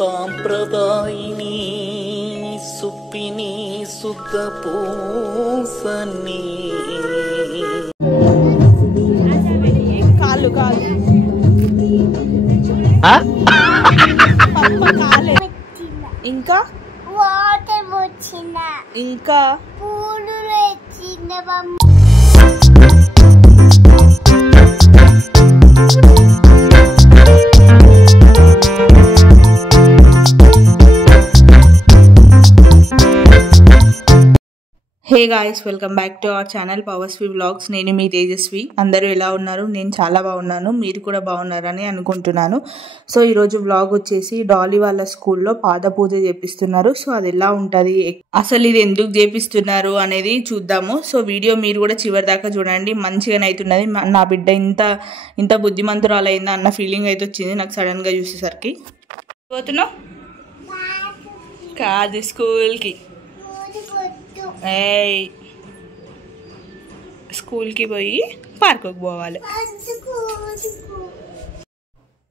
సాంప్రదాయిని సుప్పిని సుత పూసని కాళ్ళు కాళ్ళు ఇంకా వాటర్ వచ్చిన ఇంకా పూలు వచ్చిన hey guys, welcome back to our channel పవర్స్వి వ్లాగ్స్. నేను మీ తేజస్వి. అందరూ ఎలా ఉన్నారు? నేను చాలా బాగున్నాను, మీరు కూడా బాగున్నారని అనుకుంటున్నాను. సో ఈరోజు వ్లాగ్ వచ్చేసి డాలీ వాళ్ళ స్కూల్లో పాద పూజ చేపిస్తున్నారు. సో అది ఎలా ఉంటుంది, అసలు ఇది ఎందుకు చేపిస్తున్నారు అనేది చూద్దాము. సో వీడియో మీరు కూడా చివరి దాకా చూడండి, మంచిగానే అవుతున్నది. నా బిడ్డ ఇంత బుద్ధిమంతురాలైందా అన్న ఫీలింగ్ అయితే వచ్చింది నాకు సడన్గా చూసేసరికి. పోతున్నావు కాదు స్కూల్కి, స్కూల్కి పోయి పార్కుకి పోవాలి.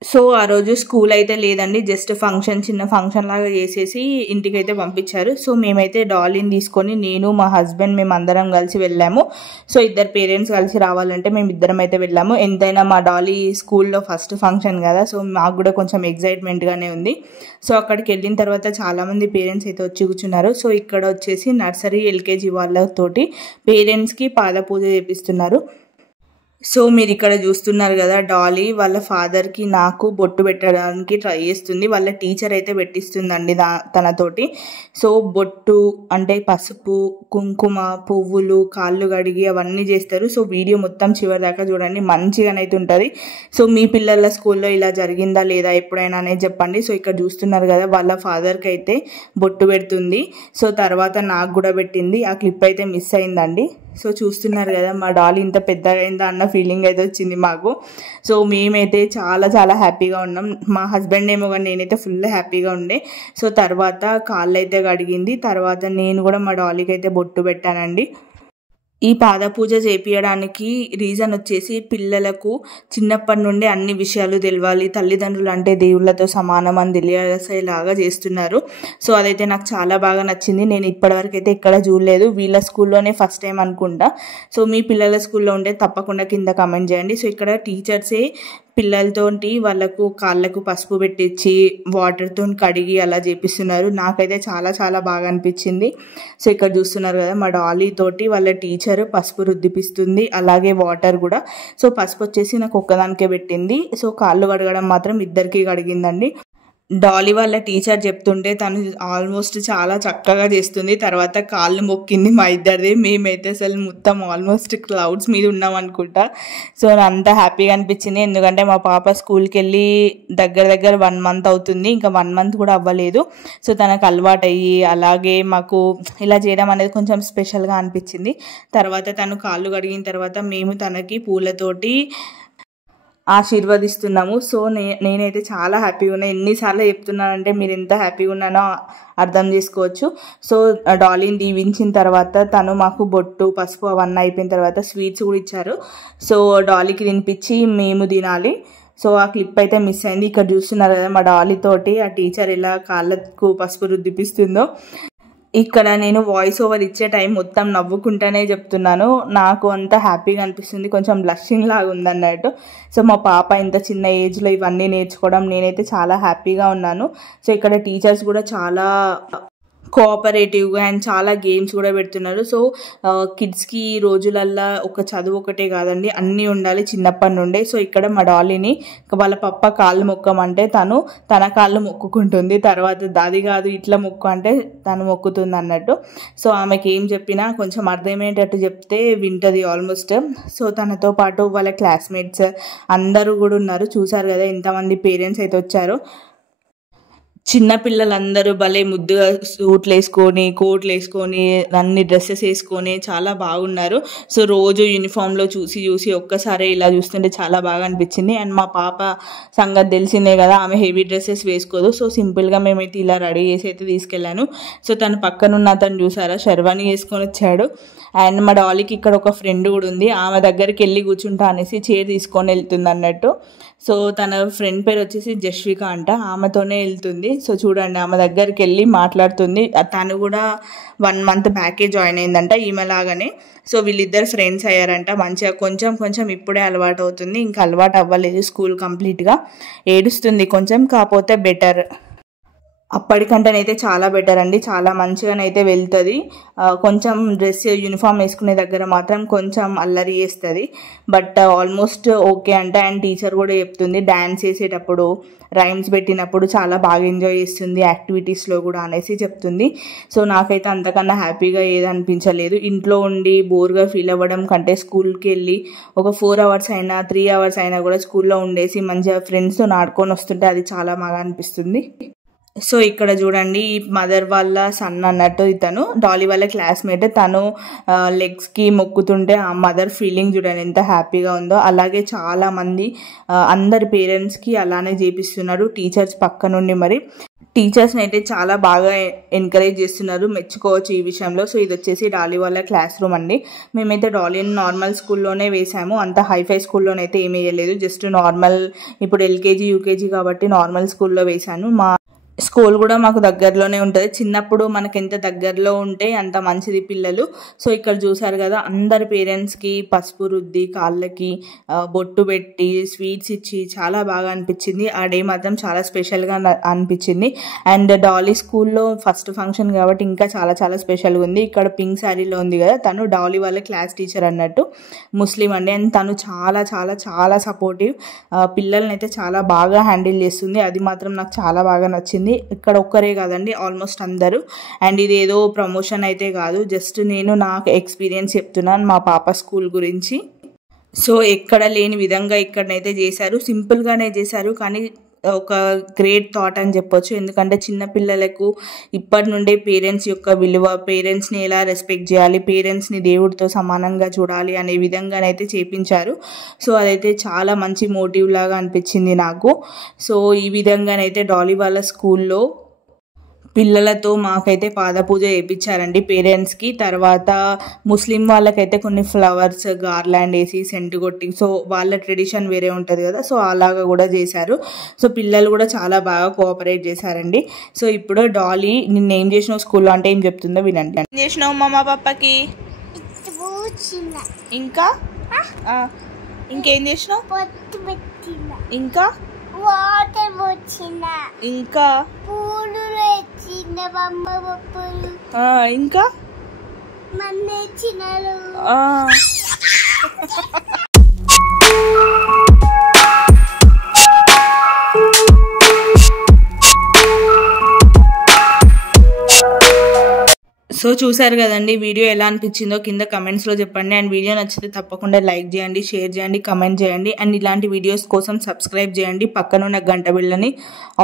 సో ఆ రోజు స్కూల్ అయితే లేదండి, జస్ట్ ఫంక్షన్, చిన్న ఫంక్షన్ లాగా చేసేసి ఇంటికైతే పంపించారు. సో మేమైతే డాలీని తీసుకొని నేను మా హస్బెండ్ మేము అందరం కలిసి వెళ్ళాము. సో ఇద్దరు పేరెంట్స్ కలిసి రావాలంటే మేము ఇద్దరం అయితే వెళ్ళాము. ఎంతైనా మా డాలీ స్కూల్లో ఫస్ట్ ఫంక్షన్ కదా, సో మాకు కూడా కొంచెం ఎగ్జైట్మెంట్గానే ఉంది. సో అక్కడికి వెళ్ళిన తర్వాత చాలామంది పేరెంట్స్ అయితే వచ్చి కూర్చున్నారు. సో ఇక్కడ వచ్చేసి నర్సరీ ఎల్కేజీ వాళ్ళతోటి పేరెంట్స్కి పాద పూజ చేపిస్తున్నారు. సో మీరు ఇక్కడ చూస్తున్నారు కదా, డాలీ వాళ్ళ ఫాదర్కి నాకు బొట్టు పెట్టడానికి ట్రై చేస్తుంది. వాళ్ళ టీచర్ అయితే పెట్టిస్తుందండి తనతోటి. సో బొట్టు అంటే పసుపు, కుంకుమ, పువ్వులు, కాళ్ళు కడిగి అవన్నీ చేస్తారు. సో వీడియో మొత్తం చివరి దాకా చూడండి, మంచిగానైతే ఉంటుంది. సో మీ పిల్లల స్కూల్లో ఇలా జరిగిందా లేదా ఎప్పుడైనా అనేది చెప్పండి. సో ఇక్కడ చూస్తున్నారు కదా, వాళ్ళ ఫాదర్కి అయితే బొట్టు పెడుతుంది. సో తర్వాత నాకు కూడా పెట్టింది. ఆ క్లిప్ అయితే మిస్ అయిందండి. సో చూస్తున్నారు కదా, మా డాలీ ఇంత పెద్దగా అయిందా అన్న ఫీలింగ్ అయితే వచ్చింది మాకు. సో మేమైతే చాలా చాలా హ్యాపీగా ఉన్నాం. మా హస్బెండ్ ఏమో కానీ నేనైతే ఫుల్ హ్యాపీగా ఉండే. సో తర్వాత కాళ్ళు అయితే కడిగింది. తర్వాత నేను కూడా మా డాలీకి అయితే బొట్టు పెట్టానండి. ఈ పాద పూజ చేపించడానికి రీజన్ వచ్చేసి పిల్లలకు చిన్నప్పటి నుండి అన్ని విషయాలు తెలియాలి, తల్లిదండ్రులు అంటే దేవుళ్ళతో సమానం అని తెలియసేలాగా చేస్తున్నారు. సో అదైతే నాకు చాలా బాగా నచ్చింది. నేను ఇప్పటివరకు అయితే ఎక్కడ చూడలేదు, వీళ్ళ స్కూల్లోనే ఫస్ట్ టైం అనుకుంటా. సో మీ పిల్లల స్కూల్లో ఉంటే తప్పకుండా కింద కామెంట్ చేయండి. సో ఇక్కడ టీచర్సే పిల్లలతోటి వాళ్ళకు కాళ్ళకు పసుపు పెట్టించి వాటర్తో కడిగి అలా చేపిస్తున్నారు. నాకైతే చాలా చాలా బాగా అనిపించింది. సో ఇక్కడ చూస్తున్నారు కదా, మా డాలీ తోటి వాళ్ళ టీచర్ పసుపు రుద్దిపిస్తుంది, అలాగే వాటర్ కూడా. సో పసుపు వచ్చేసి నాకు ఒక్కదానికే పెట్టింది. సో కాళ్ళు కడగడం మాత్రం ఇద్దరికి కడిగిందండి. డాలీ వాళ్ళ టీచర్ చెప్తుంటే తను ఆల్మోస్ట్ చాలా చక్కగా చేస్తుంది. తర్వాత కాళ్ళు మొక్కింది మా ఇద్దరిది. మేమైతే అసలు మొత్తం ఆల్మోస్ట్ క్లౌడ్స్ మీద ఉన్నాం అనుకుంటా. సో అంత హ్యాపీగా అనిపించింది, ఎందుకంటే మా పాప స్కూల్కి వెళ్ళి దగ్గర 1 మంత్ అవుతుంది, ఇంకా 1 మంత్ కూడా అవ్వలేదు. సో తనకు అలవాటు అయ్యి అలాగే మాకు ఇలా చేయడం అనేది కొంచెం స్పెషల్గా అనిపించింది. తర్వాత తను కాళ్ళు కడిగిన తర్వాత మేము తనకి పూలతోటి ఆశీర్వదిస్తున్నాము. సో నేనైతే చాలా హ్యాపీగా ఉన్నా. ఎన్నిసార్లు చెప్తున్నానంటే మీరు ఎంత హ్యాపీగా ఉన్నానో అర్థం చేసుకోవచ్చు. సో డాలీని దీవించిన తర్వాత తను మాకు బొట్టు, పసుపు అవన్నీ అయిపోయిన తర్వాత స్వీట్స్ కూడా ఇచ్చారు. సో డాలీకి తినిపించి మేము తినాలి. సో ఆ క్లిప్ అయితే మిస్ అయింది. ఇక్కడ చూస్తున్నారు కదా, మా డాలీ తోటి ఆ టీచర్ ఎలా కాళ్ళకు పసుపు రుద్దిపిస్తుందో. ఇక్కడ నేను వాయిస్ ఓవర్ ఇచ్చే టైం మొత్తం నవ్వుకుంటానే చెప్తున్నాను. నాకు అంత హ్యాపీగా అనిపిస్తుంది, కొంచెం బ్లషింగ్ లాగా ఉందన్నట్టు. సో మా పాప ఇంత చిన్న ఏజ్లో ఇవన్నీ నేర్చుకోవడం నేనైతే చాలా హ్యాపీగా ఉన్నాను. సో ఇక్కడ టీచర్స్ కూడా చాలా కోఆపరేటివ్గా అండ్ చాలా గేమ్స్ కూడా పెడుతున్నారు. సో కిడ్స్కి ఈ రోజులల్లో ఒక చదువు ఒకటే కాదండి, అన్నీ ఉండాలి చిన్నప్పటి నుండే. సో ఇక్కడ మా డాలీని వాళ్ళ పప్ప కాళ్ళు మొక్కమంటే తన కాళ్ళు మొక్కుకుంటుంది. తర్వాత అది కాదు ఇట్లా మొక్కు అంటే తను మొక్కుతుంది అన్నట్టు. సో ఆమెకి ఏం చెప్పినా కొంచెం అర్థమయ్యేటట్టు చెప్తే వింటది ఆల్మోస్ట్. సో తనతో పాటు వాళ్ళ క్లాస్మేట్స్ అందరూ కూడా ఉన్నారు. చూసారు కదా ఎంతమంది పేరెంట్స్ అయితే వచ్చారో. చిన్న పిల్లలందరూ భలే ముద్దుగా సూట్లు వేసుకొని, కోట్లు వేసుకొని, అన్ని డ్రెస్సెస్ వేసుకొని చాలా బాగున్నారు. సో రోజు యూనిఫామ్లో చూసి ఒక్కసారి ఇలా చూస్తుంటే చాలా బాగా అనిపించింది. అండ్ మా పాప సంగతి తెలిసిందే కదా, ఆమె హెవీ డ్రెస్సెస్ వేసుకోదు. సో సింపుల్గా మేమైతే ఇలా రెడీ చేసి అయితే తీసుకెళ్ళాను. సో తన పక్కనున్న అతను చూసారా, షెర్వానీ వేసుకొని వచ్చాడు. అండ్ మా డాలీకి ఇక్కడ ఒక ఫ్రెండ్ కూడా ఉంది, ఆమె దగ్గరికి వెళ్ళి కూర్చుంటా అనేసి చైర్ తీసుకొని వెళ్తుంది అన్నట్టు. సో తన ఫ్రెండ్ పేరు వచ్చేసి జస్విక అంట, ఆమెతోనే వెళ్తుంది. సో చూడండి ఆమె దగ్గరికి వెళ్ళి మాట్లాడుతుంది. తను కూడా 1 month బ్యాకే జాయిన్ అయిందంట ఈమె లాగానే. సో వీళ్ళిద్దరు ఫ్రెండ్స్ అయ్యారంట. మంచిగా కొంచెం ఇప్పుడే అలవాటు అవుతుంది, ఇంకా అలవాటు అవ్వలేదు స్కూల్ కంప్లీట్గా. ఏడుస్తుంది కొంచెం, కాకపోతే బెటర్, అప్పటికంటేనైతే చాలా బెటర్ అండి. చాలా మంచిగానైతే వెళ్తుంది. కొంచెం డ్రెస్ యూనిఫామ్ వేసుకునే దగ్గర మాత్రం కొంచెం అల్లరి చేస్తుంది, బట్ ఆల్మోస్ట్ ఓకే అంట. అండ్ టీచర్ కూడా చెప్తుంది డ్యాన్స్ చేసేటప్పుడు, రైమ్స్ పెట్టినప్పుడు చాలా బాగా ఎంజాయ్ చేస్తుంది యాక్టివిటీస్లో కూడా అనేసి చెప్తుంది. సో నాకైతే అంతకన్నా హ్యాపీగా ఏది అనిపించలేదు. ఇంట్లో ఉండి బోర్గా ఫీల్ అవ్వడం కంటే స్కూల్కి వెళ్ళి ఒక 4 hours అయినా 3 hours అయినా కూడా స్కూల్లో ఉండేసి మంచిగా ఫ్రెండ్స్తో ఆడుకొని వస్తుంటే అది చాలా బాగా అనిపిస్తుంది. సో ఇక్కడ చూడండి ఈ మదర్ వాళ్ళ సన్ అన్నట్టు ఇతను డాలీ వాళ్ళ క్లాస్మేట్. తను లెగ్స్కి మొక్కుతుంటే ఆ మదర్ ఫీలింగ్ చూడండి ఎంత హ్యాపీగా ఉందో. అలాగే చాలామంది అందరి పేరెంట్స్కి అలానే చేపిస్తున్నారు టీచర్స్ పక్క నుండి. మరి టీచర్స్ని అయితే చాలా బాగా ఎంకరేజ్ చేస్తున్నారు, మెచ్చుకోవచ్చు ఈ విషయంలో. సో ఇది వచ్చేసి డాలీ వాళ్ళ క్లాస్ రూమ్ అండి. మేమైతే డాలీని నార్మల్ స్కూల్లోనే వేసాము, అంత హైఫై స్కూల్లోనైతే ఏమీ వేయలేదు. జస్ట్ నార్మల్, ఇప్పుడు LKG UKG కాబట్టి నార్మల్ స్కూల్లో వేశాను. మా స్కూల్ కూడా మాకు దగ్గరలోనే ఉంటుంది. చిన్నప్పుడు మనకి ఎంత దగ్గరలో ఉంటే అంత మంచిది పిల్లలు. సో ఇక్కడ చూసారు కదా అందరి పేరెంట్స్కి పసుపు రుద్ది కాళ్ళకి బొట్టు పెట్టి స్వీట్స్ ఇచ్చి చాలా బాగా అనిపించింది. ఆ డే మాత్రం చాలా స్పెషల్గా అనిపించింది. అండ్ డాలీ స్కూల్లో ఫస్ట్ ఫంక్షన్ కాబట్టి ఇంకా చాలా స్పెషల్గా ఉంది. ఇక్కడ పింక్ శారీలో ఉంది కదా, తను డాలీ వాళ్ళ క్లాస్ టీచర్ అన్నట్టు, ముస్లిం అండి. అండ్ తను చాలా సపోర్టివ్, పిల్లల్ని అయితే చాలా బాగా హ్యాండిల్ చేస్తుంది. అది మాత్రం నాకు చాలా బాగా నచ్చింది. ఇక్కడ ఒక్కరే కాదండి, ఆల్మోస్ట్ అందరూ. అండ్ ఇది ఏదో ప్రమోషన్ అయితే కాదు, జస్ట్ నేను నాకు ఎక్స్పీరియన్స్ చెప్తున్నాను మా పాప స్కూల్ గురించి. సో ఎక్కడ లేని విధంగా ఇక్కడనైతే చేశారు, సింపుల్గానే చేశారు, కానీ ఒక గ్రేట్ థాట్ అని చెప్పొచ్చు. ఎందుకంటే చిన్నపిల్లలకు ఇప్పటి నుండే పేరెంట్స్ యొక్క విలువ, పేరెంట్స్ని ఎలా రెస్పెక్ట్ చేయాలి, పేరెంట్స్ని దేవుడితో సమానంగా చూడాలి అనే విధంగానైతే చేపించారు. సో అదైతే చాలా మంచి మోటివ్ లాగా అనిపించింది నాకు. సో ఈ విధంగానైతే డాలీ వాళ్ళ స్కూల్లో పిల్లలతో మాకైతే పాదపూజ చేయించారండి పేరెంట్స్కి. తర్వాత ముస్లిం వాళ్ళకైతే కొన్ని ఫ్లవర్స్ గార్లాండ్ వేసి సెంటు కొట్టి, సో వాళ్ళ ట్రెడిషన్ వేరే ఉంటుంది కదా, సో అలాగా కూడా చేశారు. సో పిల్లలు కూడా చాలా బాగా కోఆపరేట్ చేశారండి. సో ఇప్పుడు డాలీ నిన్న ఏం చేసినావు స్కూల్లో అంటే ఏం చెప్తుందో వినండి. ఏం చేసినావు మా పాపకి? ఇంకా ఇంకేం చేసినావు? ఇంకా వాటర్ వచ్చిన, ఇంకా పూలు వచ్చిన, బొమ్మ పప్పులు, ఇంకా మన్ను వచ్చినారు. సో చూసారు కదండి, వీడియో ఎలా అనిపించిందో కింద కమెంట్స్లో చెప్పండి. అండ్ వీడియో నచ్చితే తప్పకుండా లైక్ చేయండి, షేర్ చేయండి, కమెంట్ చేయండి. అండ్ ఇలాంటి వీడియోస్ కోసం సబ్స్క్రైబ్ చేయండి. పక్కనున్న గంట బిళ్ళని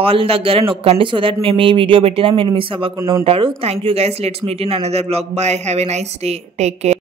ఆల్ దగ్గర నొక్కండి, సో దట్ మేము ఏ వీడియో పెట్టినా మీరు మిస్ అవ్వకుండా ఉంటారు. Thank you guys, let's meet in another blog. Bye, have a nice day, take care.